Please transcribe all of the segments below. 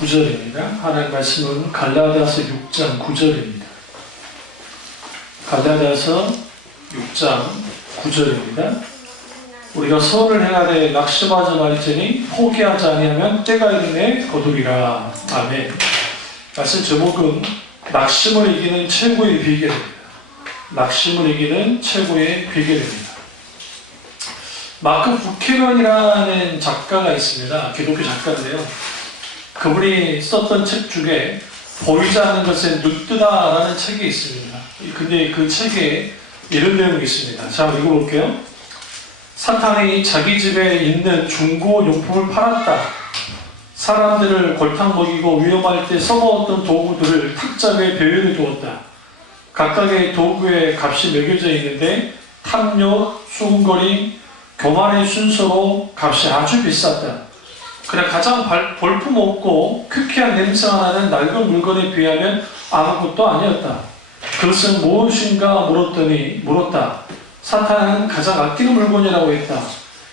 9절입니다. 하나님 말씀은 갈라디아서 6장 9절입니다. 갈라디아서 6장 9절입니다. 우리가 선을 행하되 낙심하지 말지니 포기하지 아니하면 때가 이르매 거두리라. 아멘. 말씀 제목은 낙심을 이기는 최고의 비결입니다. 낙심을 이기는 최고의 비결입니다. 마크 부캐넌이라는 작가가 있습니다. 기독교 작가인데요. 그분이 썼던 책 중에 보이지 않는 것에 눈뜨다라는 책이 있습니다. 근데 그 책에 이런 내용이 있습니다. 자, 읽어볼게요. 사탄이 자기 집에 있는 중고 용품을 팔았다. 사람들을 골탕 먹이고 위험할 때 써먹었던 도구들을 탁자에 배열해 두었다. 각각의 도구에 값이 매겨져 있는데 탐욕, 수군거림, 교만의 순서로 값이 아주 비쌌다. 그래 가장 볼품없고 퀴퀴한 냄새가 나는 낡은 물건에 비하면 아무것도 아니었다. 그것은 무엇인가 물었다. 사탄은 가장 아끼는 물건이라고 했다.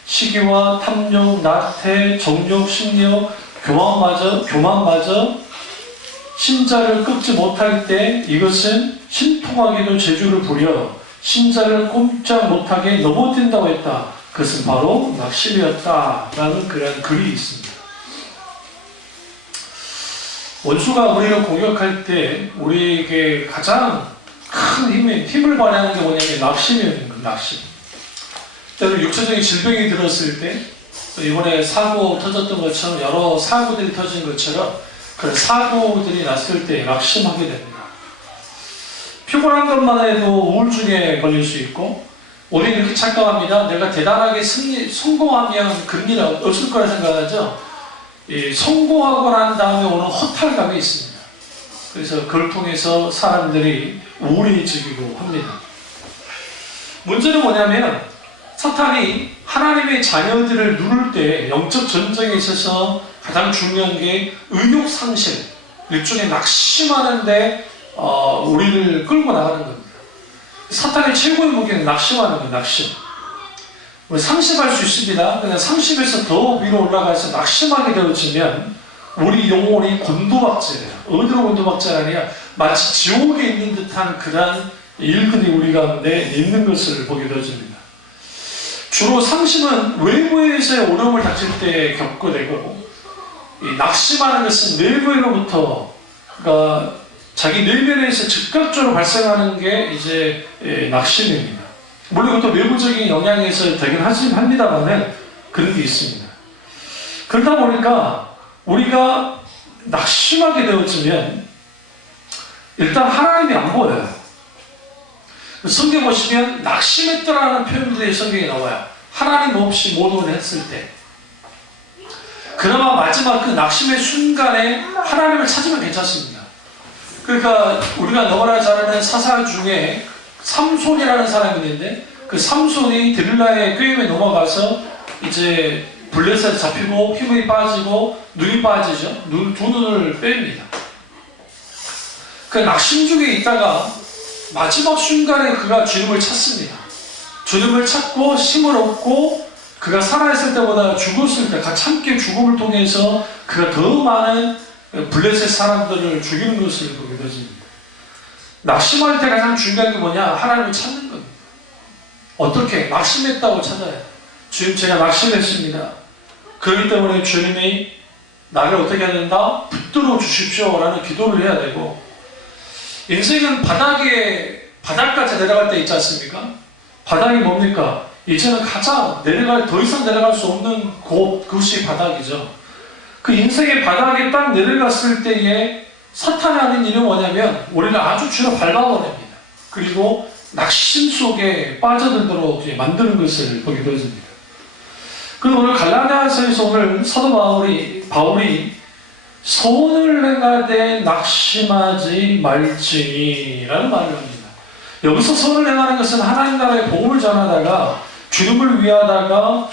시기와 탐욕, 나태, 정욕, 심력, 교만마저 신자를 끊지 못할 때 이것은 신통하게도 재주를 부려 신자를 꼼짝 못하게 넘어뜨린다고 했다. 그것은 바로 낙심이었다. 라는 그런 글이 있습니다. 원수가 우리를 공격할 때 우리에게 가장 큰 힘을 발휘하는 게 뭐냐면 낙심이었는 거예요. 낙심. 때로 육체적인 질병이 들었을 때 이번에 사고 터졌던 것처럼 여러 사고들이 터진 것처럼 그런 사고들이 났을 때 낙심하게 됩니다. 피곤한 것만 해도 우울증에 걸릴 수 있고 우리는 이렇게 착각합니다. 내가 대단하게 성공하면 그런 일 없을 거라 생각하죠. 성공하고 난 다음에 오는 허탈감이 있습니다. 그래서 그걸 통해서 사람들이 우울해지기도 합니다. 문제는 뭐냐면 사탄이 하나님의 자녀들을 누를 때 영적 전쟁에 있어서 가장 중요한 게 의욕상실, 일종의 낙심하는데 우리를 끌고 나가는 겁니다. 사탄의 최고의 무기는 낙심하는 거예요. 낙심. 우리 상심할 수 있습니다. 그냥 상심에서 더 위로 올라가서 낙심하게 되어지면 우리 영혼이 곤두박질해요. 어디로 곤두박질 아니야? 마치 지옥에 있는 듯한 그런 일들이 우리 가운데 있는 것을 보게 되어집니다. 주로 상심은 외부에서의 어려움을 닥칠 때 겪게 되고, 이 낙심하는 것은 내부로부터, 그러니까 자기 내면에서 즉각적으로 발생하는 게 이제 낙심입니다. 물론 이것도 외부적인 영향에서 되긴 합니다만 그런 게 있습니다. 그러다 보니까 우리가 낙심하게 되어지면 일단 하나님이 안 보여요. 성경 보시면 낙심했더라는 표현들이 성경에 나와요. 하나님 없이 모든 걸 했을 때. 그나마 마지막 그 낙심의 순간에 하나님을 찾으면 괜찮습니다. 그러니까 우리가 너무나 잘 아는 사사 중에 삼손이라는 사람이 있는데 그 삼손이 들릴라의 꾀임에 넘어가서 이제 블레셋에 잡히고 힘이 빠지고 눈이 빠지죠. 두 눈을 뺍니다. 그 낙심 중에 있다가 마지막 순간에 그가 주님을 찾습니다. 주님을 찾고 힘을 얻고 그가 살아있을 때보다 죽었을 때 같이 함께 죽음을 통해서 그가 더 많은 블레셋 사람들을 죽이는 것을 보게 되십니다. 낙심할 때 가장 중요한 게 뭐냐? 하나님을 찾는 겁니다. 어떻게? 낙심했다고 찾아야 돼요. 주님 제가 낙심했습니다. 그렇기 때문에 주님이 나를 어떻게 해야 된다? 붙들어 주십시오 라는 기도를 해야 되고, 인생은 바닥까지 내려갈 때 있지 않습니까? 바닥이 뭡니까? 이제는 더 이상 내려갈 수 없는 그것이 바닥이죠. 그 인생의 바닥에 딱 내려갔을 때에 사탄이 하는 일은 뭐냐면 우리를 아주 주로 밟아버립니다. 그리고 낙심 속에 빠져들도록 만드는 것을 보게 되어집니다. 그리고 오늘 갈라디아서에서 오늘 사도 바울이 선을 행하되 낙심하지 말지니라는 말을 합니다. 여기서 선을 행하는 것은 하나님 나라의 복음을 전하다가 주님을 위하다가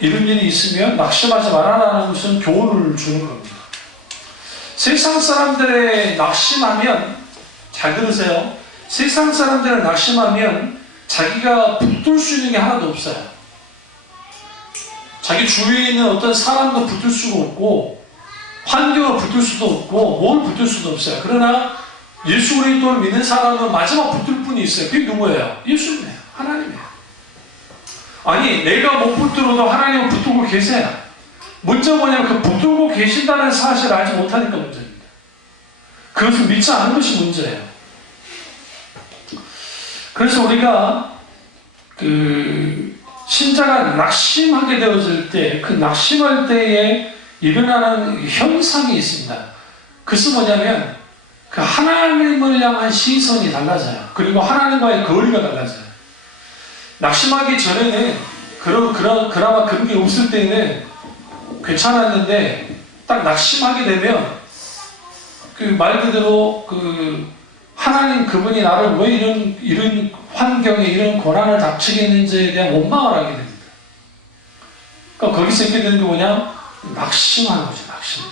이런 일이 있으면 낙심하지 말아라는 것은 교훈을 주는 겁니다. 세상 사람들의 낙심하면, 잘 들으세요. 세상 사람들을 낙심하면 자기가 붙들 수 있는 게 하나도 없어요. 자기 주위에 있는 어떤 사람도 붙들 수가 없고 환경을 붙들 수도 없고 뭘 붙들 수도 없어요. 그러나 예수 그리스도를 믿는 사람은 마지막 붙들 분이 있어요. 그게 누구예요? 예수님이에요. 하나님이에요. 아니 내가 못 붙들어도 하나님은 붙들고 계세요. 문제가 뭐냐면 그 붙들고 계신다는 사실을 알지 못하니까 문제입니다. 그것을 믿지 않는 것이 문제예요. 그래서 우리가 신자가 낙심하게 되어질 때 그 낙심할 때에 일어나는 현상이 있습니다. 그것은 뭐냐면 그 하나님을 향한 시선이 달라져요. 그리고 하나님과의 거리가 달라져요. 낙심하기 전에는 그나마 그런 게 없을 때는 괜찮았는데 딱 낙심하게 되면 그 말 그대로 하나님 그분이 나를 왜 이런 환경에 이런 고난을 닥치게 했는지에 대한 원망을 하게 됩니다. 그러니까 거기서 있게 되는 게 뭐냐? 낙심하는 거죠. 낙심.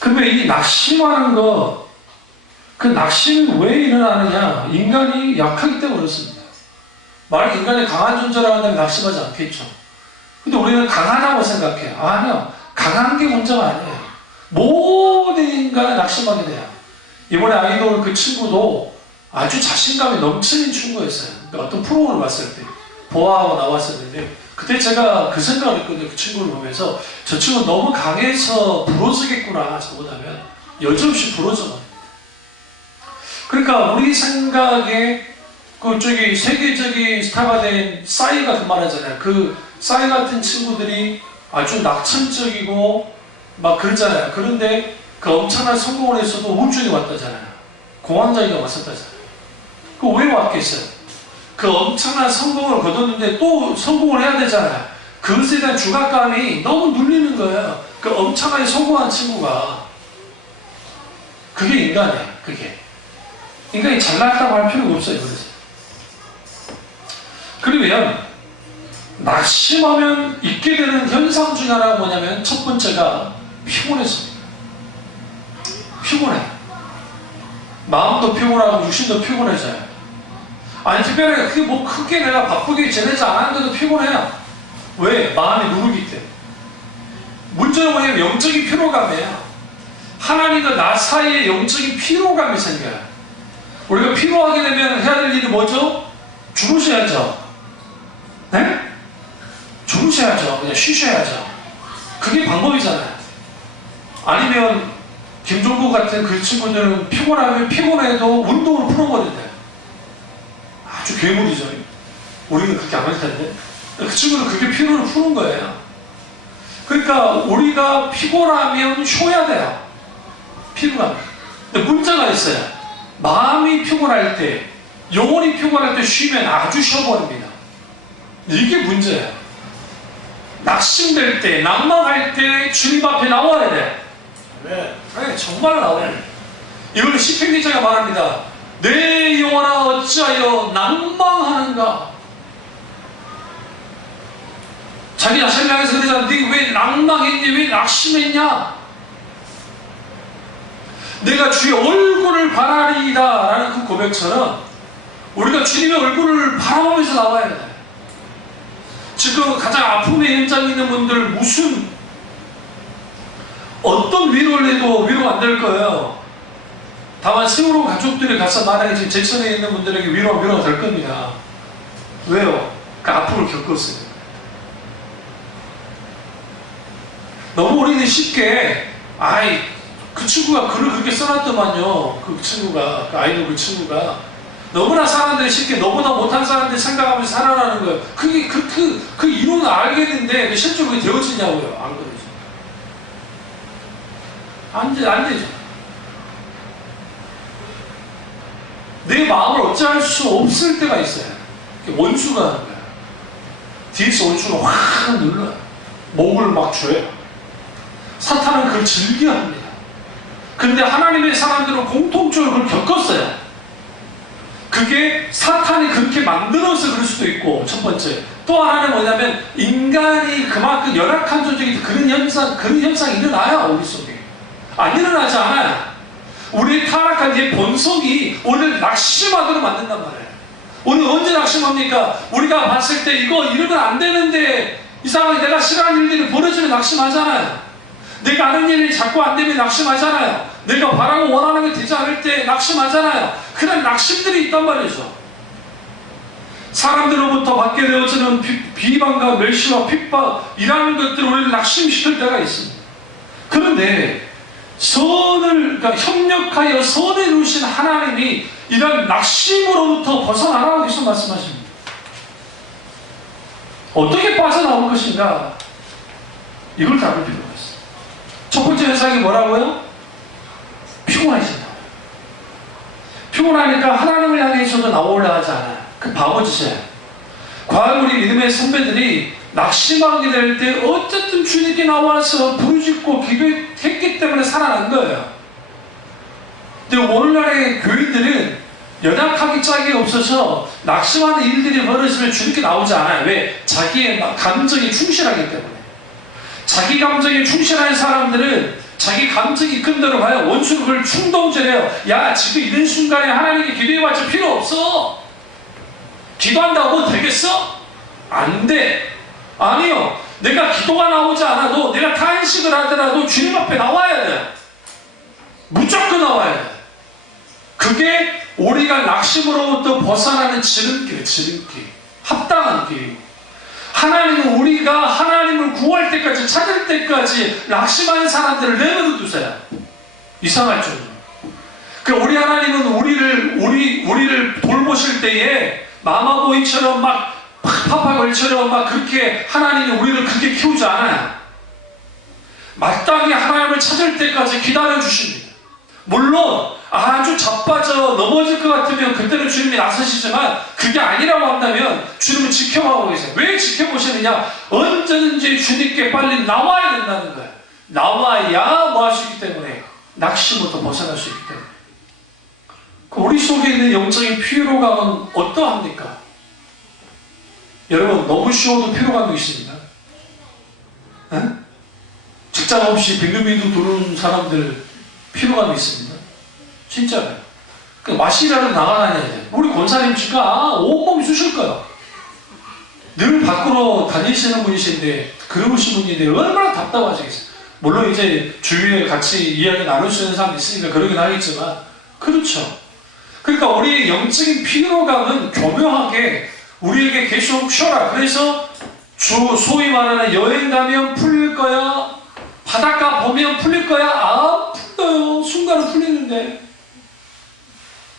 그러면 이 낙심하는 그 낙심이 왜 일어나느냐? 인간이 약하기 때문에 그렇습니다. 만약 인간이 강한 존재라고 한다면 낙심하지 않겠죠. 근데 우리는 강하다고 생각해요. 아니요. 강한 게 문제가 아니에요. 모든 인간은 낙심하게 돼요. 이번에 아이돌 그 친구도 아주 자신감이 넘치는 친구였어요. 그러니까 어떤 프로그램을 봤을 때 보아하고 나왔었는데 그때 제가 그 생각을 했거든요. 그 친구를 보면서 저 친구는 너무 강해서 부러지겠구나. 저보다면 여지없이 부러져. 그러니까 우리 생각에 그쪽이 세계적인 스타가 된 싸이 같은 말 하잖아요. 그 싸이 같은 친구들이 아주 낙천적이고 막 그러잖아요. 그런데 그 엄청난 성공을 했어도 우울증이 왔다잖아요. 공황장애가 왔었다잖아요. 그 왜 왔겠어요? 그 엄청난 성공을 거뒀는데 또 성공을 해야 되잖아요. 그것에 대한 주각감이 너무 눌리는 거예요. 그 엄청나게 성공한 친구가. 그게 인간이에요. 그게. 인간이 잘났다고 할 필요가 없어요. 그래서. 그러면 낙심하면 있게 되는 현상 중에 하나가 뭐냐면 첫 번째가 피곤했습니다. 피곤해. 마음도 피곤하고 육신도 피곤해져요. 아니 특별히 그게 뭐 크게 내가 바쁘게 지내지 않았는데도 피곤해요. 왜? 마음이 누르기 때문에. 문제는 뭐냐면 영적인 피로감이에요. 하나님과 나 사이에 영적인 피로감이 생겨요. 우리가 피로하게 되면 해야 될 일이 뭐죠? 주무셔야죠. 네? 주무셔야죠. 그냥 쉬셔야죠. 그게 방법이잖아요. 아니면 김종국 같은 그 친구들은 피곤하면 피곤해도 운동을 풀어버린대요. 아주 괴물이죠. 우리는 그렇게 안 할 텐데. 그 친구는 그게 피로를 푸는 거예요. 그러니까 우리가 피곤하면 쉬어야 돼요. 피곤하면. 근데 문제가 있어요. 마음이 피곤할 때, 영혼이 피곤할 때 쉬면 아주 쉬어버립니다. 이게 문제예요. 낙심될 때, 낭망할 때 주님 앞에 나와야 돼. 네, 정말 나와야 돼. 이걸 시편 기자가 말합니다. 내 영혼아 어찌하여 낭망하는가? 자기 자신을 향해서 그러잖아. 네가 왜 낭망했니? 왜 낙심했냐? 내가 주의 얼굴을 바라리이다 라는 그 고백처럼 우리가 주님의 얼굴을 바라보면서 나와야 돼. 지금 가장 아픔의 현장에 있는 분들 어떤 위로를 해도 위로가 안 될 거예요. 다만 세월호 가족들이 가서 만약에 지금 제천에 있는 분들에게 위로가 될 겁니다. 왜요? 그 아픔을 겪었어요. 너무 우리는 쉽게 그 친구가 글을 그렇게 써놨더만요. 그 친구가, 그 아이돌 그 친구가 너무나 사람들이 쉽게 너보다 못한 사람들이 생각하면서 살아나는 거예요. 그게 그 이론을 알겠는데 실제로 그게 되어지냐고요. 안 그러죠. 안 되죠. 내 마음을 어찌할 수 없을 때가 있어요. 원수가 하는 거예요. 뒤에서 원수가 확 눌러요. 목을 막 조여요. 사탄은 그걸 즐겨합니다. 그런데 하나님의 사람들은 공통적으로 그걸 겪었어요. 그게 사탄이 그렇게 만들어서 그럴 수도 있고, 첫 번째. 또 하나는 뭐냐면 인간이 그만큼 열악한 존재이기 때문에 그런 현상이 일어나요. 우리 속에. 안 일어나지 않아요. 우리의 타락한 이 본성이 오늘 낙심하도록 만든단 말이에요. 오늘 언제 낙심합니까? 우리가 봤을 때 이거 이러면 안 되는데 이상하게 내가 싫어하는 일들이 벌어지면 낙심하잖아요. 내가 하는 일이 자꾸 안 되면 낙심하잖아요. 내가 바라고 원하는 게 되지 않을 때 낙심하잖아요. 그런 낙심들이 있단 말이죠. 사람들로부터 받게 되어지는 비방과 멸시와 핍박이라는 것들을 우리를 낙심시킬 때가 있습니다. 그런데 그러니까 협력하여 선해 놓으신 하나님이 이런 낙심으로부터 벗어나라고 계속 말씀하십니다. 어떻게 빠져나올 것인가? 이걸 다룰 필요가 있어요. 첫 번째 현상이 뭐라고요? 피곤해진다. 피곤하니까 하나님을 향해서도 나오려 하지 않아요. 그 바보 짓이에요. 과거 우리 믿음의 선배들이 낙심하게 될 때 어쨌든 주님께 나와서 부르짖고 기도했기 때문에 살아난 거예요. 근데 오늘날의 교인들은 연약하기 짝이 없어서 낙심하는 일들이 벌어지면 주님께 나오지 않아요. 왜? 자기의 감정이 충실하기 때문에. 자기 감정에 충실한 사람들은 자기 감정이 이끈 대로 가요. 원수는 그걸 충동질해요. 야, 지금 이런 순간에 하나님께 기도해봤자 필요 없어. 기도한다고 뭐 되겠어? 안 돼. 아니요. 내가 기도가 나오지 않아도 내가 탄식을 하더라도 주님 앞에 나와야 돼. 무조건 나와야 돼. 그게 우리가 낙심으로부터 벗어나는 지름길. 합당한 길이고. 하나님은 우리가 하나님을 구할 때까지, 찾을 때까지 낙심하는 사람들을 내버려 두세요. 이상할 줄로. 그러니까 우리 하나님은 우리를 돌보실 때에 마마보이처럼 막 파파걸처럼 막 그렇게 하나님이 우리를 그렇게 키우지 않아요. 마땅히 하나님을 찾을 때까지 기다려 주십니다. 물론 아주 자빠져 넘어질 것 같으면 그때는 주님이 나서시지만 그게 아니라고 한다면 주님은 지켜보고 계세요. 왜 지켜보시느냐? 언제든지 주님께 빨리 나와야 된다는 거예요. 나와야 뭐 할 수 있기 때문에, 낙심부터 벗어날 수 있기 때문에. 우리 속에 있는 영적인 피로감은 어떠합니까? 여러분, 너무 쉬워도 피로감도 있습니다. 에? 직장 없이 빙글빙글 도는 사람들 피로감이 있습니다. 진짜로요. 마시라도 나가다녀야 돼요. 우리 권사님 지금 온몸이 쑤실 거예요. 늘 밖으로 다니시는 분이신데, 그러신 분인데 얼마나 답답하시겠어요. 물론 이제 주위에 같이 이야기 나눌 수 있는 사람이 있으니까 그러긴 하겠지만, 그렇죠. 그러니까 우리의 영적인 피로감은 교묘하게 우리에게 계속 쉬어라. 그래서 소위 말하는 여행 가면 풀릴 거야, 바닷가 보면 풀릴 거야. 안 풀려요. 순간은 풀리는데.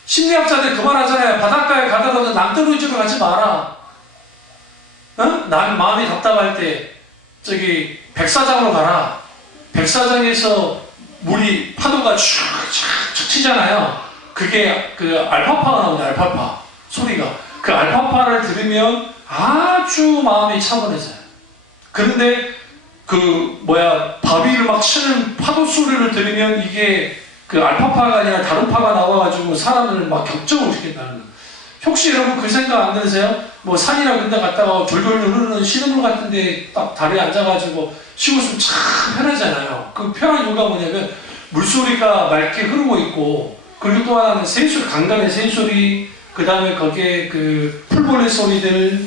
심리학자들 그만하잖아요. 바닷가에 가더라도 남떨어지러 가지 마라. 난 마음이 답답할 때 저기 백사장으로 가라. 백사장에서 물이 파도가 촥촥 치잖아요. 그게 그 알파파가 나오네. 알파파 소리가. 그 알파파를 들으면 아주 마음이 차분해져요. 그런데 바위를 막 치는 파도 소리를 들으면 이게 그 알파파가 아니라 다른 파가 나와가지고 사람을 막 격정을 시킨다는 거예요. 혹시 여러분 그 생각 안 드세요? 뭐 산이나 근데 갔다가 졸졸 흐르는 시냇물 같은데 딱 다리에 앉아가지고 쉬고 있으면 참 편하잖아요. 그 편한 이유가 뭐냐면 물소리가 맑게 흐르고 있고, 그리고 또 하나는 새소리, 강간의 새소리, 그 다음에 거기에 그 풀벌레 소리들,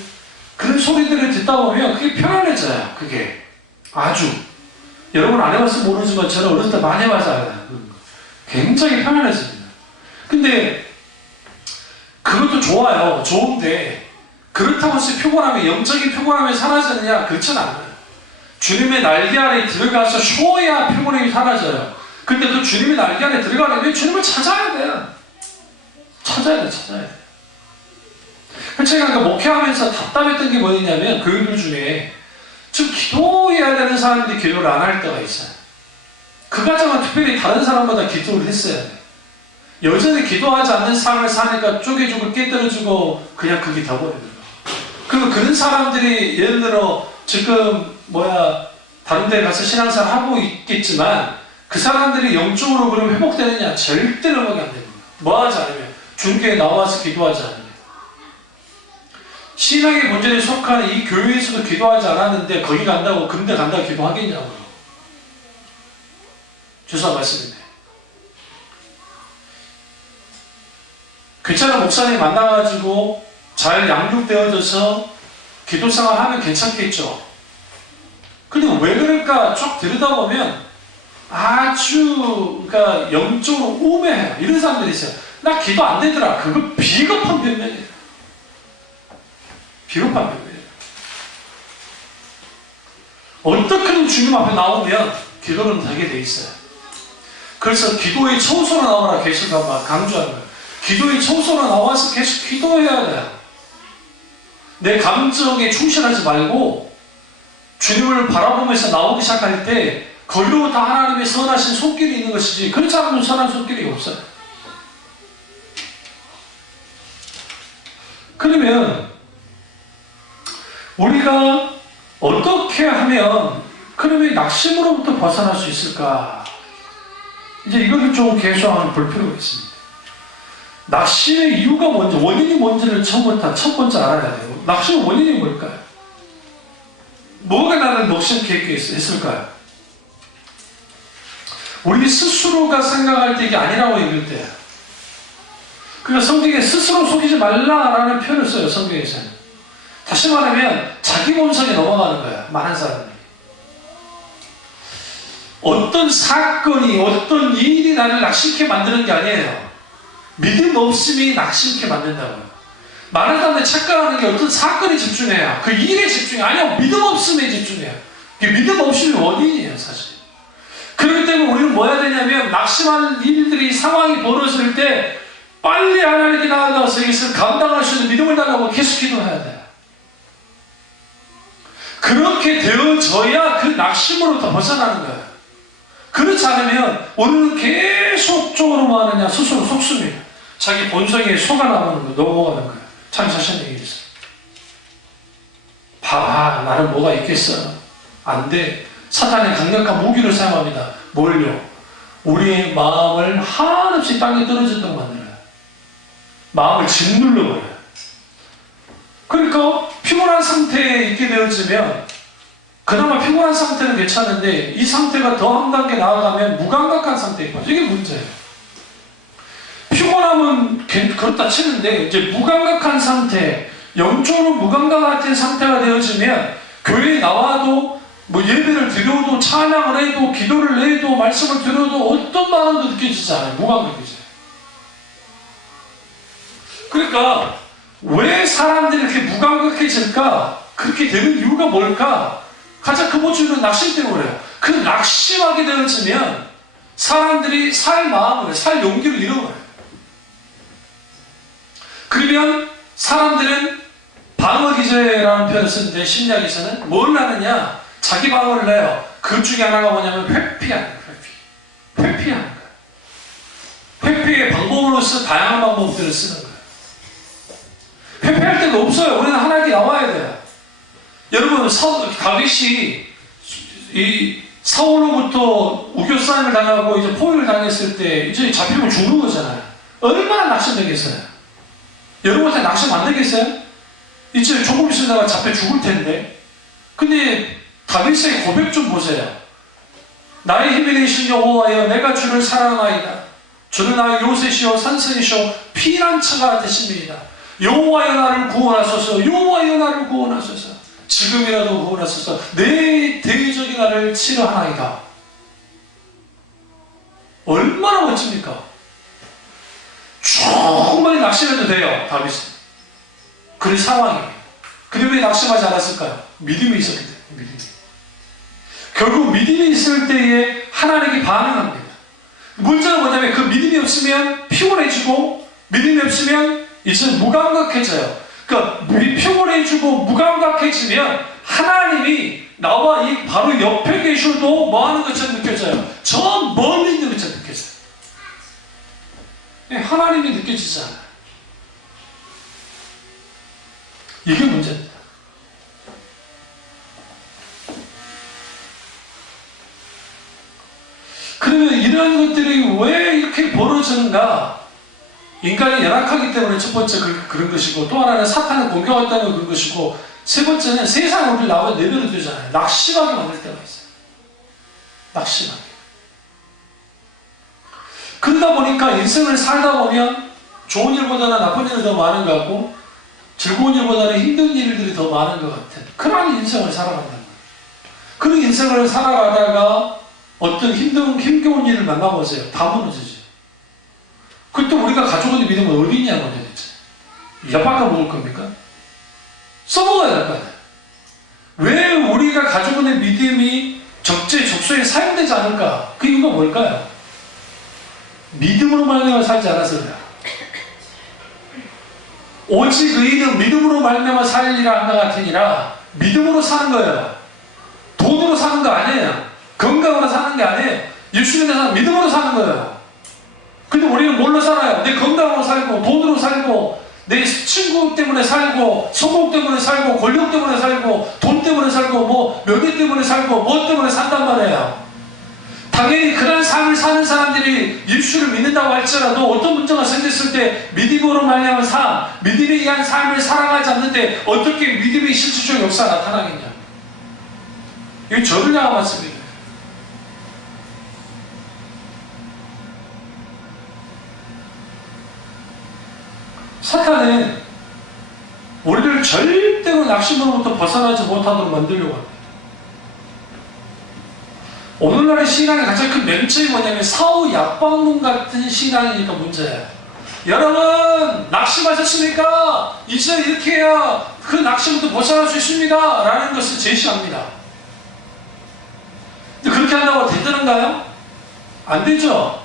그런 소리들을 듣다 보면 그게 편안해져요. 그게 아주. 여러분 안 해봤으면 모르지만 저는 어렸을 때 많이 해봐서 알아요. 굉장히 편안해집니다. 근데 그것도 좋아요. 좋은데 그렇다고 해서 피곤함이, 영적인 피곤함이 사라지느냐? 그렇진 않아요. 주님의 날개 안에 들어가서 쉬어야 피곤함이 사라져요. 근데 그 주님의 날개 안에 들어가려면 주님을 찾아야 돼요. 찾아야 돼. 제가 목회하면서 답답했던 게 뭐였냐면, 교인들 중에 지금 기도해야 되는 사람들이 기도를 안 할 때가 있어요. 그 과정은 특별히 다른 사람보다 기도를 했어야 돼. 여전히 기도하지 않는 삶을 사니까 쪼개주고 깨뜨려주고 그냥 그게 돼버리더라고요. 그리고 그런 사람들이 예를 들어 지금 다른 데 가서 신앙생활 하고 있겠지만 그 사람들이 영적으로 그럼 회복되느냐? 절대로 회복이 안 됩니다. 뭐 하지 않으면, 주님께 나와서 기도하지 않으면. 신앙의 본질에 속한 이 교회에서도 기도하지 않았는데 거기 간다고, 근데 간다고 기도하겠냐고요. 죄송한 말씀인데. 괜찮은 목사님 만나가지고 잘 양육되어져서 기도 생활 하면 괜찮겠죠. 근데 왜 그럴까 쭉 들여다보면 아주 그러니까 영적으로 우매해요. 이런 사람들이 있어요. 나 기도 안 되더라. 그거 비겁한 변명이에요. 비겁한 변명이에요. 어떻게든 주님 앞에 나오면 기도는 되게 돼 있어요. 그래서 기도의 처소로 나오라 계시가 강조하는 거예요. 기도의 처소로 나와서 계속 기도해야 돼요. 내 감정에 충실하지 말고 주님을 바라보면서 나오기 시작할 때 거기로부터 하나님의 선하신 손길이 있는 것이지 그렇지 않으면 선한 손길이 없어요. 그러면 우리가 어떻게 하면 그러면 낙심으로부터 벗어날 수 있을까? 이제 이거를 좀 계속하면 볼 필요가 있습니다. 낙심의 이유가 뭔지, 원인이 뭔지를 첫 번째 알아야 돼요. 낙심의 원인이 뭘까요? 뭐가 나를 낙심케 했을까요? 우리 스스로가 생각할 때 이게 아니라고 얘기할 때예요. 그러니까 성경에 스스로 속이지 말라라는 표현을 써요. 성경에서는. 다시 말하면 자기 본성에 넘어가는 거예요. 많은 사람들이. 어떤 사건이 어떤 일이 나를 낙심케 만드는 게 아니에요. 믿음 없음이 낙심케 만든다고요. 많은 사람들이 착각하는 게 어떤 사건에 집중해요. 그 일에 집중해. 아니요. 믿음 없음에 집중해요. 이게 믿음 없음이 원인이에요. 사실. 그렇기 때문에 우리는 뭐 해야 되냐면 낙심하는 일들이 상황이 벌어질 때 빨리 하나님께 나아가서 이것을 감당할 수 있는 믿음을 달라고 계속 기도해야 돼요. 그렇게 되어져야 그 낙심으로부터 벗어나는 거예요. 그렇지 않으면 우리는 계속적으로 뭐 하느냐 스스로 속습니다. 자기 본성에 속아나가는 거 넘어가는 거예요. 참 자신 얘기했어요. 봐봐 나는 뭐가 있겠어. 안 돼. 사탄의 강력한 무기를 사용합니다. 뭘요? 우리의 마음을 한없이 땅에 떨어졌다고 만들어요. 마음을 짓눌러버려요. 그러니까 피곤한 상태에 있게 되어지면 그나마 피곤한 상태는 괜찮은데 이 상태가 더 한 단계 나아가면 무감각한 상태에 빠져. 이게 문제예요. 피곤함은 그렇다 치는데 이제 무감각한 상태, 영적으로 무감각 같은 상태가 되어지면 교회에 나와도 뭐 예배를 드려도 찬양을 해도 기도를 해도 말씀을 들어도 어떤 마음도 느껴지지 않아요. 무감각이죠. 그러니까 왜 사람들이 이렇게 무감각해질까? 그렇게 되는 이유가 뭘까? 가장 근본적으로 낙심 때문에요. 그 낙심하게 되어지면 사람들이 살 마음을, 살 용기를 잃어버려요. 그러면 사람들은 방어기제라는 표현을 쓰는데 심리학에서는 뭘 하느냐? 자기 방어를 내요. 그 중에 하나가 뭐냐면 회피하는 거예요. 회피하는 거예요. 회피의 방법으로서 다양한 방법들을 쓰는 거예요. 회피할 데가 없어요. 우리는 하나님께 나와야 돼요. 여러분 다윗이 이 사울로부터 우겨싸임을 당하고 이제 포위를 당했을 때 이제 잡히면 죽는 거잖아요. 얼마나 낙심되겠어요? 여러분한테 낙심 안 되겠어요? 이제 조금 있으다가 잡혀 죽을 텐데. 근데 다윗의 고백 좀 보세요. 나의 힘이 되신 여호와여 내가 주를 사랑하이다. 주는 나의 요새시오 산성이시오 피난처가 되십니다. 여호와여 나를 구원하소서. 여호와여 나를 구원하소서. 지금이라도 구원하소서. 내 대적이 나를 치료하나이다. 얼마나 멋집니까? 충분히 낙심해도 돼요. 다윗은. 그런 상황이에요. 근데 왜 낙심하지 않았을까요? 믿음이 있었기 때문에. 믿음이. 결국 믿음이 있을 때에 하나님께 반응합니다. 문제는 뭐냐면 그 믿음이 없으면 피곤해지고 믿음이 없으면 이제 무감각해져요. 그러니까 피곤해지고 무감각해지면 하나님이 나와 이 바로 옆에 계셔도 뭐 하는 것처럼 느껴져요. 저 멀리 있는 것처럼 느껴져요. 하나님이 느껴지지 않아요. 이게 문제입니다. 그러면 이런 것들이 왜 이렇게 벌어지는가? 인간이 열악하기 때문에 첫 번째 그런 것이고, 또 하나는 사탄을 공격했다는 그런 것이고, 세 번째는 세상에 우리를 내버려 두잖아요. 낙심하게 만들 때가 있어요. 낙심하게. 그러다 보니까 인생을 살다 보면 좋은 일보다는 나쁜 일이 더 많은 것 같고, 즐거운 일보다는 힘든 일들이 더 많은 것 같은 그런 인생을 살아간다는 거예요. 그런 인생을 살아가다가 어떤 힘겨운 일을 만나보세요. 다 무너지지. 그때 우리가 가지고 있는 믿음은 어디 있냐고 도대체. 엿바꿔 먹을 겁니까? 써먹어야 될 거 아니에요. 왜 우리가 가지고 있는 믿음이 적재적소에 사용되지 않을까? 그 이유가 뭘까요? 믿음으로 말미암아 살지 않아서 그래요. 오직 의인은 믿음으로 말미암아 살리라 한다 같으니라. 믿음으로 사는 거예요. 돈으로 사는 거 아니에요. 건강으로 사는 게 아니에요. 예수님에 대해서 믿음으로 사는 거예요. 근데 우리는 뭘로 살아요? 내 건강으로 살고, 돈으로 살고, 내 친구 때문에 살고, 성공 때문에 살고, 권력 때문에 살고, 돈 때문에 살고, 뭐 명예 때문에 살고, 뭐 때문에 산단 말이에요. 당연히 그런 삶을 사는 사람들이 예수를 믿는다고 할지라도 어떤 문제가 생겼을 때 믿음으로 말미암은 삶, 믿음에 의한 삶을 살아가지 않는데 어떻게 믿음의 실질적 역사가 나타나겠냐. 이거 저를 향한 말씀입니다. 사탄은 우리를 절대로 낙심으로부터 벗어나지 못하도록 만들려고 합니다. 오늘날의 신앙의 가장 큰 맹점이 뭐냐면 사후 약방문 같은 신앙이니까 문제예요. 여러분 낙심하셨습니까? 이제 이렇게 해야 그 낙심부터 벗어날 수 있습니다 라는 것을 제시합니다. 근데 그렇게 한다고 되더는가요? 안 되죠.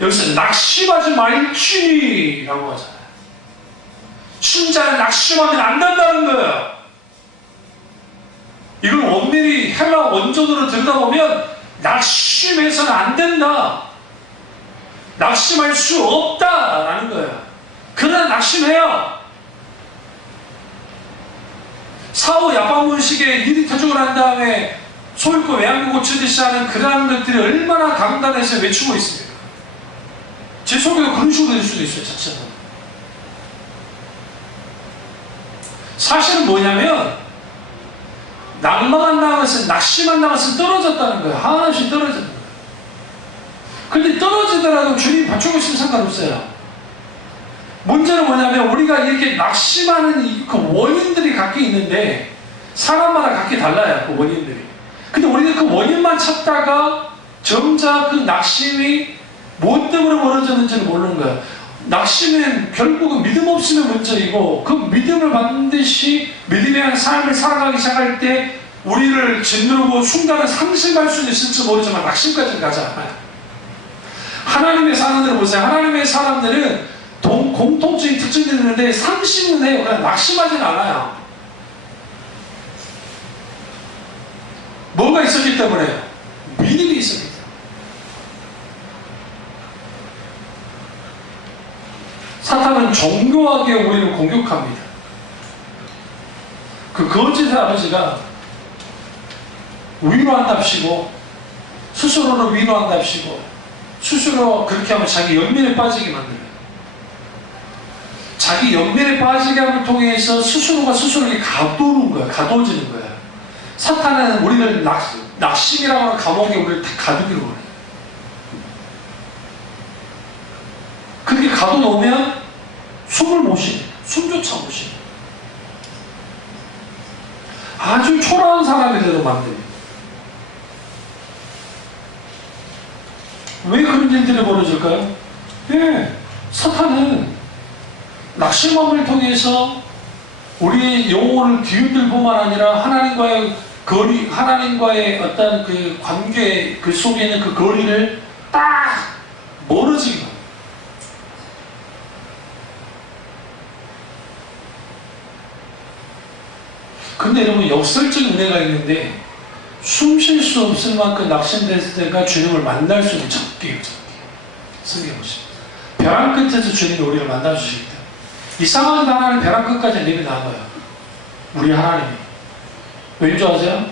여기서 낙심하지 말지니라고 하잖아요. 신자는 낙심하면 안 된다는 거예요. 이걸 원밀히 헬라 원전으로 들여다보면 낙심해서는 안 된다. 낙심할 수 없다라는 거예요. 그러나 낙심해요. 사후 야방문식에 일이 터지고 난 다음에 소입고 외양부 고치듯이 하는 그러한 것들이 얼마나 강단해서 외치고 있습니까? 제 속에도 그런 식으로 될 수도 있어요. 자체는. 사실은 뭐냐면 낭망한 것은 낙심한 것은 떨어졌다는 거예요. 하나씩 떨어졌는 거예요. 근데 떨어지더라도 주님 받치고 있으면 상관없어요. 문제는 뭐냐면 우리가 이렇게 낙심하는 그 원인들이 각기 있는데 사람마다 각기 달라요. 그 원인들이. 근데 우리는 그 원인만 찾다가 점차 그 낙심이 무엇 때문에 벌어졌는지는 모르는 거예요. 낙심은 결국은 믿음 없으면 문제이고 그 믿음을 반드시 믿음에 대한 삶을 살아가기 시작할 때 우리를 짓누르고 순간에 상실할 수는 있을지 모르지만 낙심까지는 가지 않아요. 하나님의 사람들을 보세요. 하나님의 사람들은 공통적인 특징이 있는데 상심은 해요. 그냥 낙심하지는 않아요. 뭐가 있었기 때문에요? 믿음이 있었기 때문에. 사탄은 정교하게 우리를 공격합니다. 그 거짓의 아버지가 위로한답시고 스스로를 위로한답시고 스스로 그렇게 하면 자기 연민에 빠지게 만들어요. 자기 연민에 빠지게 함을 통해서 스스로가 스스로에게 가두는 거예요. 가둬지는 거예요. 사탄은 우리를 낙심이라고 하는 감옥에 우리를 다 가두기로 해요. 그렇게 가둬놓으면 숨을 못 쉽니다. 숨조차 못 쉽니다. 아주 초라한 사람이 되도록 만듭니다. 왜 그런 일들이 벌어질까요? 예, 사탄은 낙심함을 통해서 우리의 영혼을 뒤흔들 뿐만 아니라 하나님과의 거리, 하나님과의 어떤 그 관계 그 속에 있는 그 거리를 딱 멀어지게 합니다. 근데 여러분 역설적 은혜가 있는데 숨 쉴 수 없을 만큼 낙심됐을 때가 주님을 만날 수 있는 적기예요. 성경 보십니다. 벼랑 끝에서 주님이 우리를 만나주실 때 이상하게 하나님 벼랑 끝까지 내려놔봐요. 우리 하나님이. 왠지 아세요?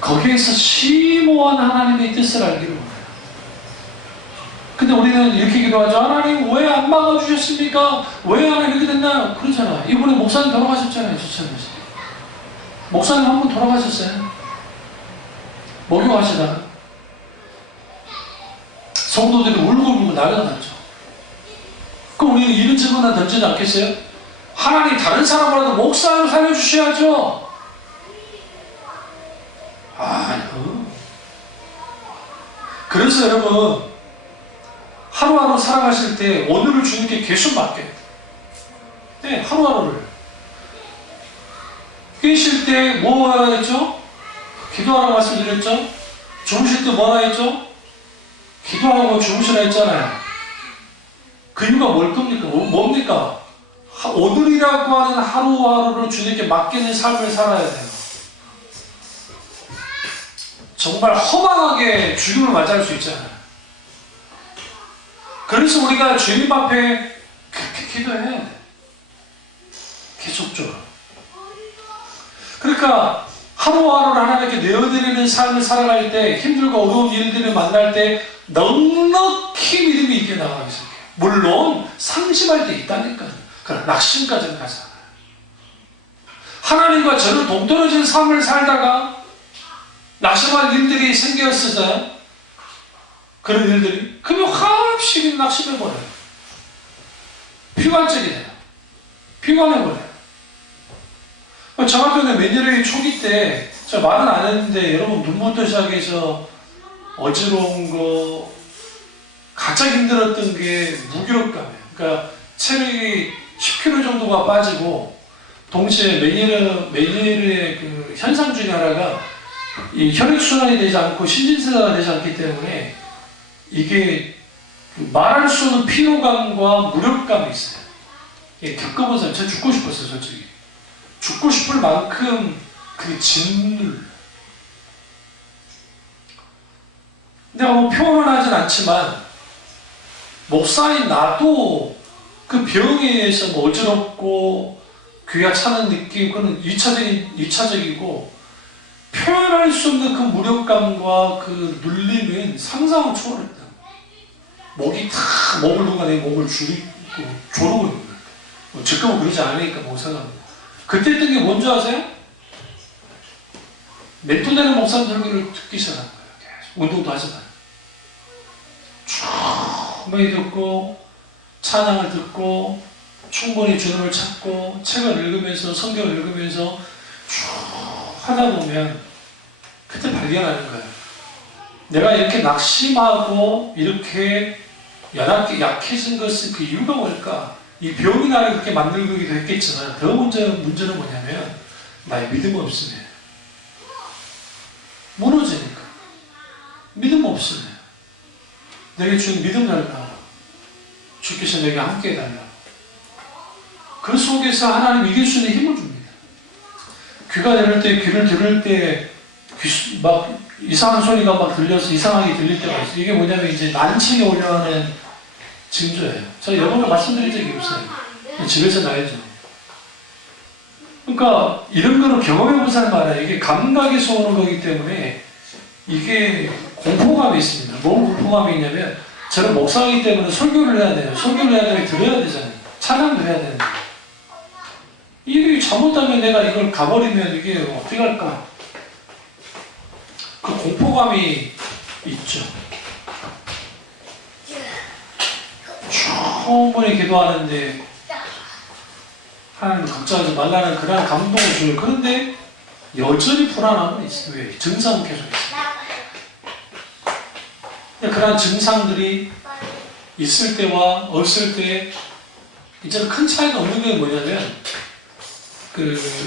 거기에서 심오한 하나님의 뜻을 알기로 해요. 근데 우리는 이렇게 기도하죠. 하나님 왜 안 막아주셨습니까? 왜 하나님 이렇게 됐나요? 그러잖아. 이번에 목사님 돌아가셨잖아요. 주천에서. 목사님 한 번 돌아가셨어요. 목욕하시다가 성도들이 울고불고 난리가 났죠. 그럼 우리는 이런 질문을 던지지 않겠어요? 하나님 다른 사람보다도 목사를 살려주셔야죠. 아니요. 그래서 여러분 하루하루 살아가실 때 오늘을 주님께 계속 맡겨야 돼요. 네, 하루하루를. 깨실 때 뭐 하라 했죠? 기도하라고 말씀드렸죠? 주무실 때 뭐 하라 했죠? 기도하고 주무시라 했잖아요. 그 이유가 뭘 겁니까? 뭡니까? 오늘이라고 하는 하루하루를 주님께 맡기는 삶을 살아야 돼요. 정말 허망하게 죽음을 맞이할 수 있잖아요. 그래서 우리가 주님 앞에 그렇게 기도해야 돼. 계속적으로. 그러니까 하루하루를 하나님께 내어드리는 삶을 살아갈 때, 힘들고 어려운 일들을 만날 때 넉넉히 믿음이 있게 나가기 시작해요. 물론 상심할 때 있다니까요. 그러나 낙심까지는 가지 않아요. 하나님과 저는 동떨어진 삶을 살다가 낙심할 일들이 생겼어요. 그런 일들이. 그러면 한없이 낙심해버려요. 피관적이 돼요. 피곤해버려요. 저 같은 경우는 매니저의 초기 때, 저 말은 안 했는데, 여러분, 눈부터 시작해서 어지러운 거, 가장 힘들었던 게 무기력감이에요. 그러니까 체력이 10kg 정도가 빠지고, 동시에 매니저의 그 현상 중에 하나가 이 혈액순환이 되지 않고 신진세가 되지 않기 때문에 이게 말할 수 없는 피로감과 무력감이 있어요. 겪어보세요. 제가 죽고 싶었어요, 솔직히. 죽고 싶을 만큼 그게 짓눌. 내가 뭐 표현은 하진 않지만, 목사인 나도 그 병에 의해서 뭐 어지럽고, 귀가 차는 느낌, 그건 2차적이고, 표현할 수 없는 그 무력감과 그 눌림은 상상을 초월했다. 목이 다, 목을 누가 내 목을 조르고 있는 거예요. 뭐 지금은 그러지 않으니까 뭐 생각합니다. 그때 했던 게 뭔지 아세요? 멘토되는 목사님들을 듣기 시작한 거예요. 계속 운동도 하지 마요. 충분히 듣고 찬양을 듣고 충분히 주님을 찾고 책을 읽으면서 성경을 읽으면서 쭉 하다 보면 그때 발견하는 거예요. 내가 이렇게 낙심하고 이렇게 약해진 것은 그 이유가 뭘까? 이 병이 나를 그렇게 만들기도 했겠지만 더 문제는 뭐냐면 나의 믿음 없음이에요. 무너지니까. 믿음 없음이에요. 내게 주는 믿음 달라. 주께서 내게 함께 해달라. 그 속에서 하나님 이길 수 있는 힘을 줍니다. 귀가 들을 때, 귀를 들을 때 막 이상한 소리가 막 들려서 이상하게 들릴 때가 있어요. 이게 뭐냐면 이제 난치가 오려는 징조예요. 제가 여러 번 말씀드린 적이 없어요. 집에서 나야죠. 그러니까 이런 거를 경험해본 사람 많아요. 이게 감각에서 오는 거기 때문에 이게 공포감이 있습니다. 뭐 공포감이 있냐면 저는 목사이기 때문에 설교를 해야 돼요. 설교를 해야 되면 들어야 되잖아요. 찬양도 해야 되는데 이게 잘못하면 내가 이걸 가버리면 이게 어떻게 할까? 그 공포감이 있죠. 충분히 기도하는데 하나님 걱정하지 말라는 그런 감동을 줘요. 그런데 여전히 불안함은 있어요. 왜? 증상은 계속 있어요. 그런 증상들이 있을 때와 없을 때 이제는 큰 차이가 없는 게 뭐냐면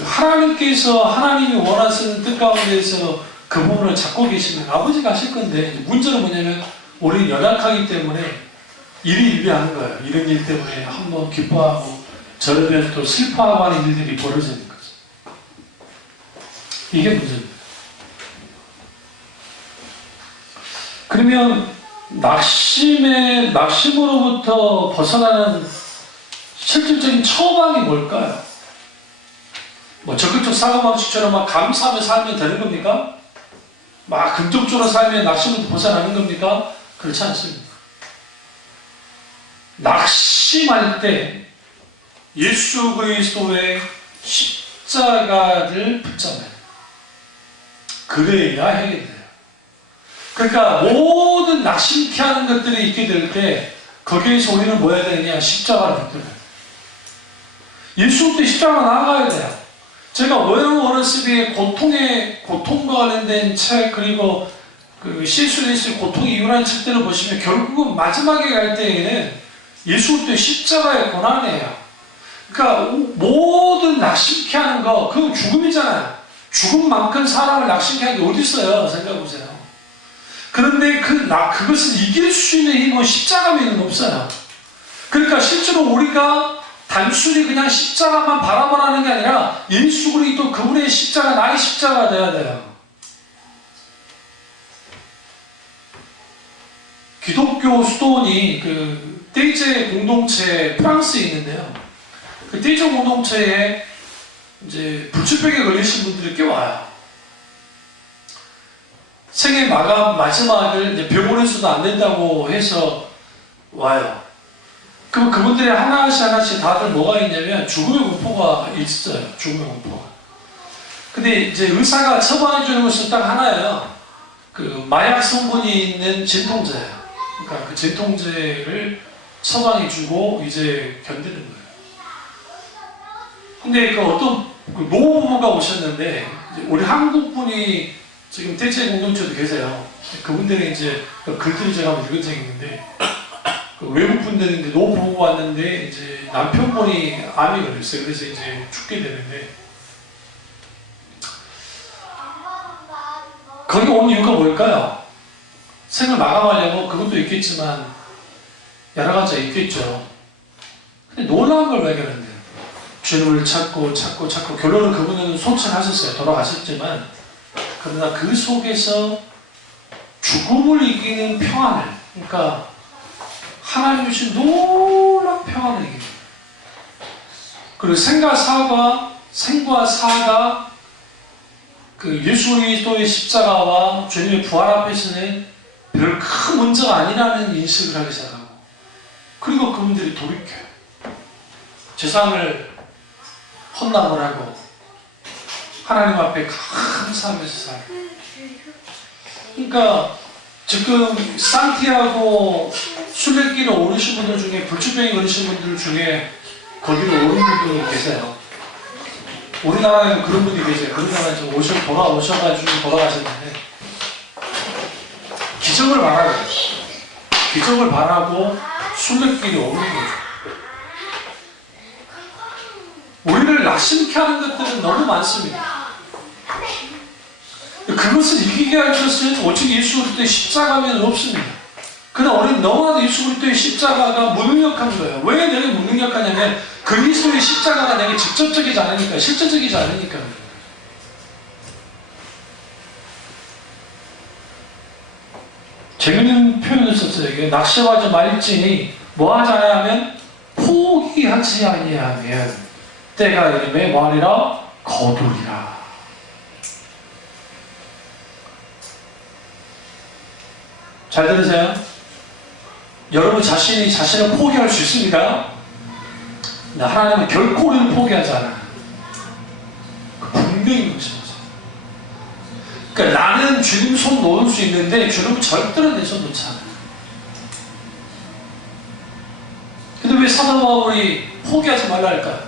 하나님께서 하나님이 원하시는 뜻 가운데에서 그 부분을 잡고 계시면 아버지가 하실 건데 문제는 뭐냐면 우리는 연약하기 때문에 일이 일비하는 거예요. 이런 일 때문에 한번 기뻐하고 저러면 또 슬퍼하고 하는 일들이 벌어지는 거죠. 이게 문제입니다. 그러면 낙심으로부터 벗어나는 실질적인 처방이 뭘까요? 뭐 적극적 사고방식처럼 막 감사하며 살면 되는 겁니까? 막 긍정적으로 살면 낙심으로부터 벗어나는 겁니까? 그렇지 않습니다. 낙심할 때 예수 그리스도의 십자가를 붙잡아요. 그래야 해결돼요. 그러니까 모든 낙심케 하는 것들이 있게 될 때 거기에서 우리는 뭐 해야 되느냐? 십자가를 붙들어요. 예수 때 십자가 나아가야 돼요. 제가 어렸을 때 고통과 관련된 책 그리고 그 C.S. 고통의 이유라는 책들을 보시면 결국은 마지막에 갈 때에는 예수 그리스도의 십자가의 고난이에요. 그러니까 모든 낙심케 하는 거 그건 죽음이잖아요. 죽음만큼 사람을 낙심케 하는 게 어디 있어요? 생각해보세요. 그런데 그것을 이길 수 있는 힘은 십자가 외에는 없어요. 그러니까 실제로 우리가 단순히 그냥 십자가만 바라보라는 게 아니라 예수 그리스도 그분의 십자가 나의 십자가가 돼야 돼요. 기독교 수도원이 그 떼제 공동체 프랑스에 있는데요. 그 떼제 공동체에 이제 불치병에 걸리신 분들이 꽤 와요. 생애 마감 마지막을 이제 병원에서도 안 된다고 해서 와요. 그럼 그분들이 하나씩 다들 뭐가 있냐면 죽음의 공포가 있어요. 죽음의 공포가. 근데 이제 의사가 처방해 주는 것은 딱 하나예요. 그 마약 성분이 있는 진통제예요. 그러니까 그 진통제를 처방해 주고 이제 견디는 거예요. 근데 그 어떤 노부부가 오셨는데 우리 한국 분이 지금 떼제 공동체도 계세요. 그분들이 이제 글들이 제가 한번 읽은 적이 있는데 그 외국 분들인데 노부부가 왔는데 이제 남편분이 암이 걸렸어요. 그래서 이제 죽게 되는데 거기 온 이유가 뭘까요? 생을 마감하려고 그것도 있겠지만 여러 가지가 있겠죠. 근데 놀라운 걸 발견했네요. 주님을 찾고 결론은 그분은 소천하셨어요. 돌아가셨지만 그러나 그 속에서 죽음을 이기는 평안을, 그러니까 하나님 주신 놀라운 평안을 이깁니다. 그리고 생과 사가 그 예수 그리스도의 십자가와 주님의 부활 앞에서는 별 큰 문제가 아니라는 인식을 하기 시작하고, 그리고 그분들이 돌이켜요. 죄상을 헌납을 하고 하나님 앞에 감사하면서 살아요. 그러니까 지금 산티아고 순례길을 오르신 분들 중에 불치병이 걸리신 분들 중에 거기로 오른 분들이 계세요. 우리나라에는 그런 분이 계세요. 우리나라에 돌아오셔가지고 돌아가셨는데 기적을 바라고 순례길이 오르는 거죠. 우리를 낙심케 하는 것들은 너무 많습니다. 그것을 이기게 할 것은 오직 예수 그리스도의 십자가면 없습니다. 그러나 우리는 너무나도 예수 그리스도의 십자가가 무능력한 거예요. 왜 내게 무능력하냐면 그리스도의 십자가가 내게 직접적이지 않으니까, 실제적이지 않으니까. 재밌는 표현을 썼어요. 이게 낙심하지 말지니 뭐하지 않으면 포기하지 아니하면 때가 이름에 뭐하리라? 거두리라. 잘 들으세요. 여러분 자신이 자신을 포기할 수 있습니까? 하나님은 결코 우리를 포기하지 않아요. 분명히 그러십니다. 그러니까 나는 주님 손 놓을 수 있는데 주님은 절대로 내 손 놓지 않아요. 근데 왜 사도 바울이 포기하지 말라 할까요?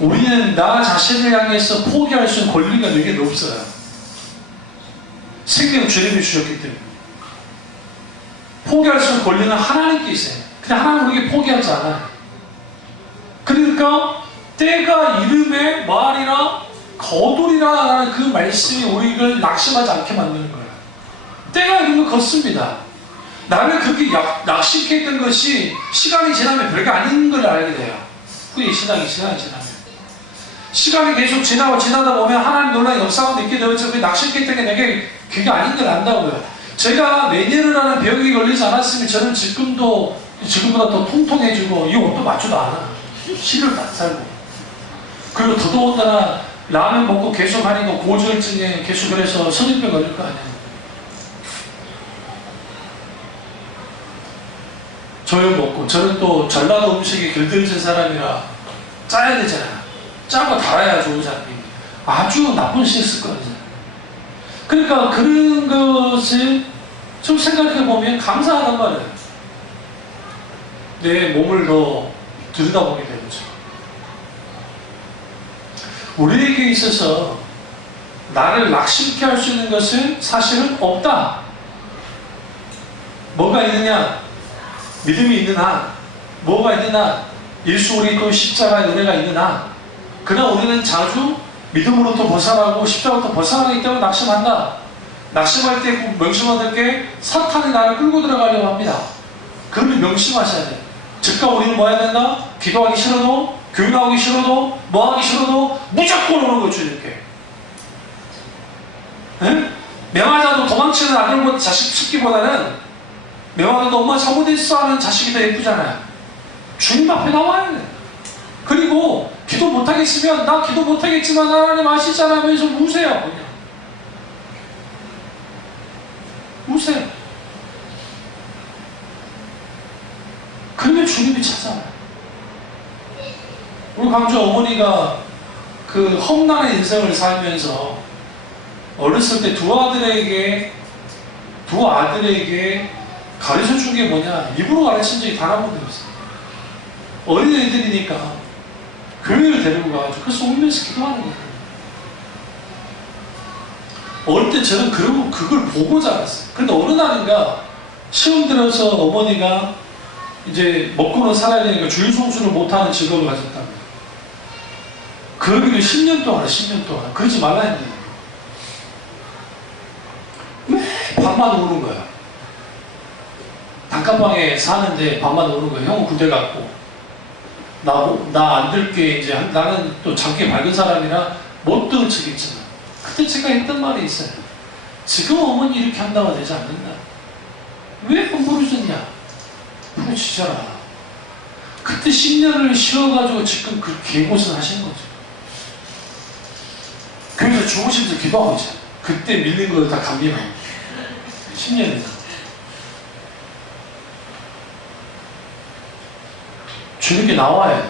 우리는 나 자신을 향해서 포기할 수 있는 권리가 내게 없어요. 생명 주님이 주셨기 때문에. 포기할 수 있는 권리는 하나님께 있어요. 근데 하나님 우리에게 포기하지 않아요. 그러니까 때가 이름에 말이라 거두리라 하는 그 말씀이 우리를 낙심하지 않게 만드는 거예요. 때가 이름을 걷습니다. 나를 그렇게 낙심케 했던 것이 시간이 지나면 별게 아닌 걸 알게 돼요. 그게 시간이 지나면 시간이 계속 지나다 보면 하나님 놀라운 역사가 있게 되었죠. 그 낙심케 했던 게 내게 그게 아닌 걸 안다고요. 제가 매니아라는 병이 걸리지 않았으면 저는 지금보다 더 통통해지고 이 옷도 맞지도 않아. 실을 안 살고. 그리고 더더군다나 라면 먹고 계속 하니까 고지혈증에 계속 그래서 선입병 걸릴 거 아니에요. 저녁 먹고, 저는 또 전라도 음식이 길들여진 사람이라 짜야 되잖아요. 짜고 달아야 좋은 사람이 아주 나쁜 습관이잖아요. 그러니까 그런 것을 좀 생각해보면 감사하단 말이에요. 내 몸을 더 들여다보게 되죠. 우리에게 있어서 나를 낙심케 할 수 있는 것은 사실은 없다. 뭐가 있느냐? 믿음이 있는 한, 뭐가 있는 한, 일수오리고 십자가의 은혜가 있는 한, 그러나 우리는 자주 믿음으로부터 벗어나고 십자가로부터 벗어나기 때문에 낙심한다. 낙심할 때 명심하는 게 사탄이 나를 끌고 들어가려고 합니다. 그걸 명심하셔야 돼요. 즉각 우리는 뭐 해야 된다? 기도하기 싫어도, 교회 나오기 싫어도, 뭐 하기 싫어도 무조건 오는 거죠, 이렇게. 네? 명하자도 도망치는 아들 자식 찾기보다는 명하자도 엄마 잘못했어 하는 자식이 더 예쁘잖아요. 주님 앞에 나와야 돼. 그리고 기도 못하겠으면 나 기도 못하겠지만 하나님 아시잖아 하면서 우세요. 그냥 우세요. 그러면 주님이 찾아와요. 우리 광주 어머니가 그 험난한 인생을 살면서 어렸을 때 두 아들에게 가르쳐 준 게 뭐냐? 입으로 가르친 적이 단 한 번도 없어요. 어린 애들이니까 교회를 데리고 가가지고 그래서 울면서 기도하는 거예요. 어릴 때 저는 그걸 보고 자랐어요. 그런데 어느 날인가 시험 들어서 어머니가 이제 먹고는 살아야 되니까 주일송수를 못하는 직업을 가졌답니다. 그러기를 10년 동안 그러지 말라 했는데 왜 밤만 오는 거야. 단칸방에 사는데 밤만 오는 거야. 형은 군대 갔고 나 안 들게 이제 나는 또 장기 밝은 사람이라 못 들은 척했지만 그때 제가 했던 말이 있어요. 지금 어머니 이렇게 한다고 되지 않는다. 왜 함부로 줬냐? 부르짖어라. 그때 10년을 쉬어가지고 지금 그 개고생 하시는 거죠. 그래서 죽으시면서 기도하고 있잖아요. 그때 밀린 걸 다 감리하고 10년이나. 주님께 나와야 돼.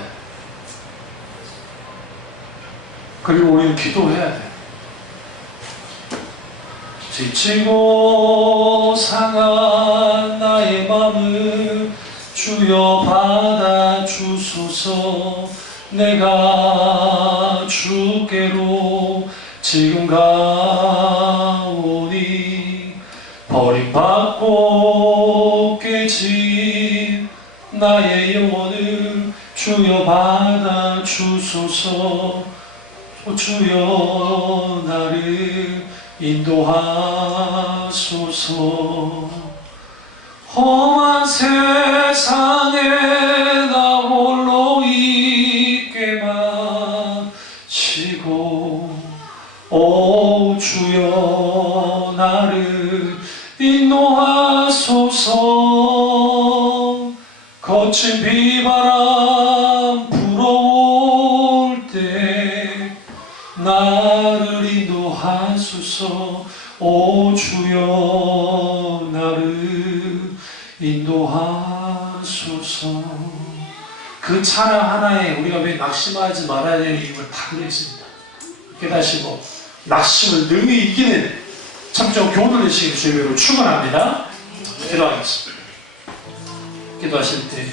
그리고 우리는 기도해야 돼. 지치고 상한 나의 맘을 주여 받아주소서. 내가 주께로 지금 가오니 버림받고 깨진 나의 영혼을 주여 받아주소서. 주여 나를 인도하소서. 험한 세상에 나 홀로 있게만 치고 오 주여 나를 인도하소서. 거친 비바람 불어올 때 나를 인도하소서. 오 주여 나를 인도하소서. 그 찬양 하나에 우리가 왜 낙심하지 말아야 되는 이유를 다 그랬습니다. 깨닫시고 낙심을 능히 이기는 참정 교훈을 내시길 주님으로 축원합니다. 기도하겠습니다. 기도하실 때